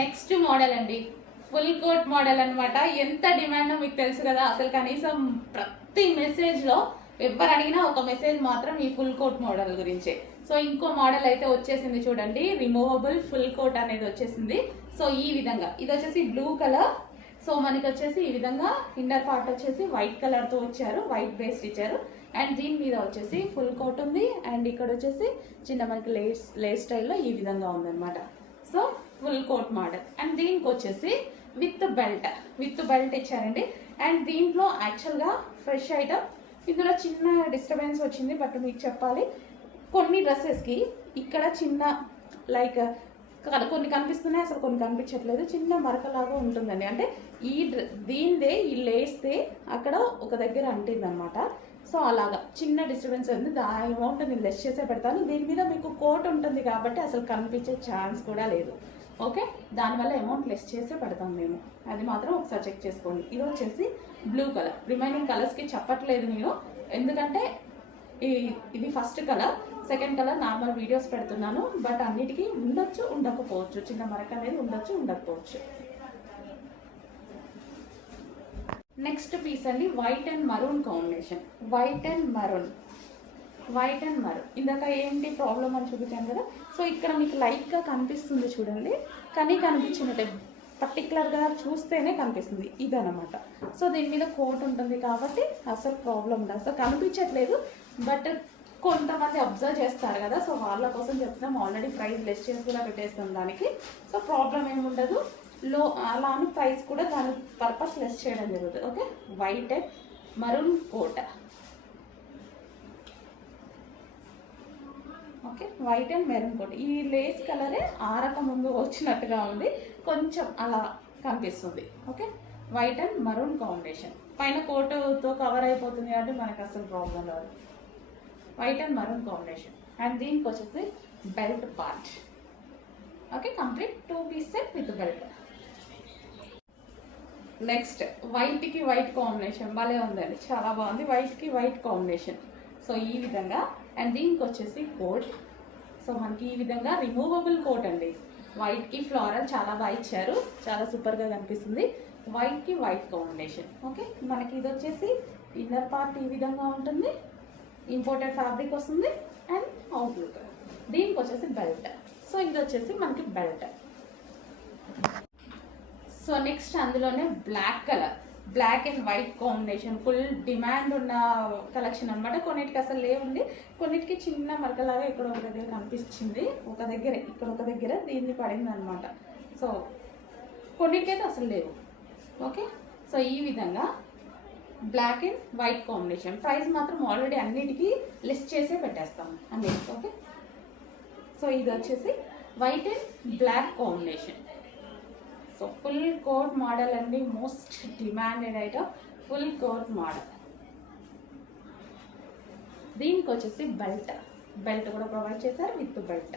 Next model అండి, full coat model అనమాట. ఎంత డిమాండో మీకు తెలుసు కదా. అసలు కనీసం ప్రతి మెసేజ్లో ఎవరు అడిగినా ఒక మెసేజ్ మాత్రం ఈ ఫుల్ కోట్ మోడల్ గురించే. సో ఇంకో మోడల్ అయితే వచ్చేసింది చూడండి, రిమూవబుల్ ఫుల్ కోట్ అనేది వచ్చేసింది. సో ఈ విధంగా ఇది వచ్చేసి బ్లూ కలర్. సో మనకి వచ్చేసి ఈ విధంగా ఇన్నర్ పార్ట్ వచ్చేసి వైట్ కలర్తో వచ్చారు, వైట్ బేస్డ్ ఇచ్చారు. అండ్ దీని మీద వచ్చేసి ఫుల్ కోట్ ఉంది. అండ్ ఇక్కడ వచ్చేసి చిన్న మనకి లేస్ స్టైల్లో ఈ విధంగా ఉందన్నమాట. So full coat model. And దీనికి వచ్చేసి విత్ బెల్ట్ ఇచ్చారండి. అండ్ దీంట్లో యాక్చువల్గా ఫ్రెష్ ఐటమ్, ఇందులో చిన్న డిస్టర్బెన్స్ వచ్చింది. బట్ మీకు చెప్పాలి, కొన్ని డ్రెస్సెస్కి ఇక్కడ చిన్న లైక్ కొన్ని కనిపిస్తున్నాయి, అసలు కొన్ని కనిపించట్లేదు, చిన్న మరకలాగా ఉంటుందండి. అంటే దీనిదే ఈ లేస్తే అక్కడ ఒక దగ్గర అంటింది అనమాట. సో అలాగా చిన్న డిస్టర్బెన్స్ ఉంది. దాని అమౌంట్ నేను లెస్ చేసే పెడతాను. దీని మీద మీకు కోట్ ఉంటుంది కాబట్టి అసలు కనిపించే ఛాన్స్ కూడా లేదు. ఓకే, దానివల్ల అమౌంట్ లెస్ చేసే పెడతాం మేము, అది మాత్రం ఒకసారి చెక్ చేసుకోండి. ఇది వచ్చేసి బ్లూ కలర్. రిమైనింగ్ కలర్స్కి చెప్పట్లేదు నేను, ఎందుకంటే ఇది first colour, second colour normal videos పెడుతున్నాను. బట్ అన్నిటికీ ఉండొచ్చు, ఉండకపోవచ్చు, చిన్న మరక అనేది ఉండొచ్చు, ఉండకపోవచ్చు. నెక్స్ట్ పీస్ అండి, white and maroon combination. White and maroon. ఇందాక ఏంటి ప్రాబ్లం అని చూపించాను కదా. సో ఇక్కడ మీకు లైట్గా కనిపిస్తుంది చూడండి, కానీ కనిపించినట్టే పర్టికులర్గా చూస్తేనే కనిపిస్తుంది, ఇదనమాట. సో దీని మీద కోట్ ఉంటుంది కాబట్టి అసలు ప్రాబ్లం ఉండదు, అసలు కనిపించట్లేదు. బట్ కొంతమంది అబ్జర్వ్ చేస్తారు కదా, సో వాళ్ళ కోసం చెప్తాం. ఆల్రెడీ ప్రైస్ లెస్ చేసి కూడా పెట్టేస్తాం దానికి. సో ప్రాబ్లం ఏమి ఉండదు. అలా అని ప్రైస్ కూడా దాని పర్పస్ లెస్ చేయడం జరుగుతుంది. Okay, white and maroon coat. Okay, white and maroon coat. ఈ లేస్ కలరే ఆరక ముందు వచ్చినట్టుగా ఉంది, కొంచెం అలా కనిపిస్తుంది. Okay, white and maroon combination. పైన కోటుతో కవర్ అయిపోతుంది కాబట్టి మనకు అసలు ప్రాబ్లం రాదు. White and maroon combination. And దీనికి వచ్చేసి belt part. Okay, complete 2 piece set with belt. Next వైట్కి వైట్ కాంబినేషన్ భలే ఉందండి, చాలా బాగుంది. వైట్కి వైట్ కాంబినేషన్. సో ఈ విధంగా. అండ్ దీనికి వచ్చేసి కోట్. సో మనకి ఈ విధంగా రిమూవబుల్ కోట్ అండి. వైట్కి ఫ్లోరల్ చాలా బాగా ఇచ్చారు, చాలా సూపర్గా కనిపిస్తుంది. వైట్కి వైట్ కాంబినేషన్. ఓకే, మనకి ఇది వచ్చేసి ఇన్నర్ పార్ట్ ఈ విధంగా ఉంటుంది, ఇంపోర్టెడ్ ఫ్యాబ్రిక్ వస్తుంది. And outlook. దీనికి వచ్చేసి బెల్ట్. సో ఇది వచ్చేసి మనకి బెల్ట్. సో నెక్స్ట్ అందులోనే black colour, black and white combination. Full demand ఉన్న కలెక్షన్ అనమాట. కొన్నిటికి అసలు లేవుంది, కొన్నిటికి చిన్న మరకలాగా ఇక్కడ ఒక దగ్గర కనిపించింది, ఒక దగ్గర ఇక్కడ ఒక దగ్గర దీన్ని పడింది అనమాట. సో కొన్నిటికైతే అసలు లేవు. ఓకే, సో ఈ విధంగా black and white combination. Price మాత్రం ఆల్రెడీ అన్నిటికీ లిస్ట్ చేసే పెట్టేస్తాము అన్నిటికీ. ఓకే, సో ఇది వచ్చేసి white and black combination. So full coat model అండి, most demanded item full coat model. దీనికి వచ్చేసి బెల్ట్ కూడా ప్రొవైడ్ చేశారు విత్ బెల్ట్.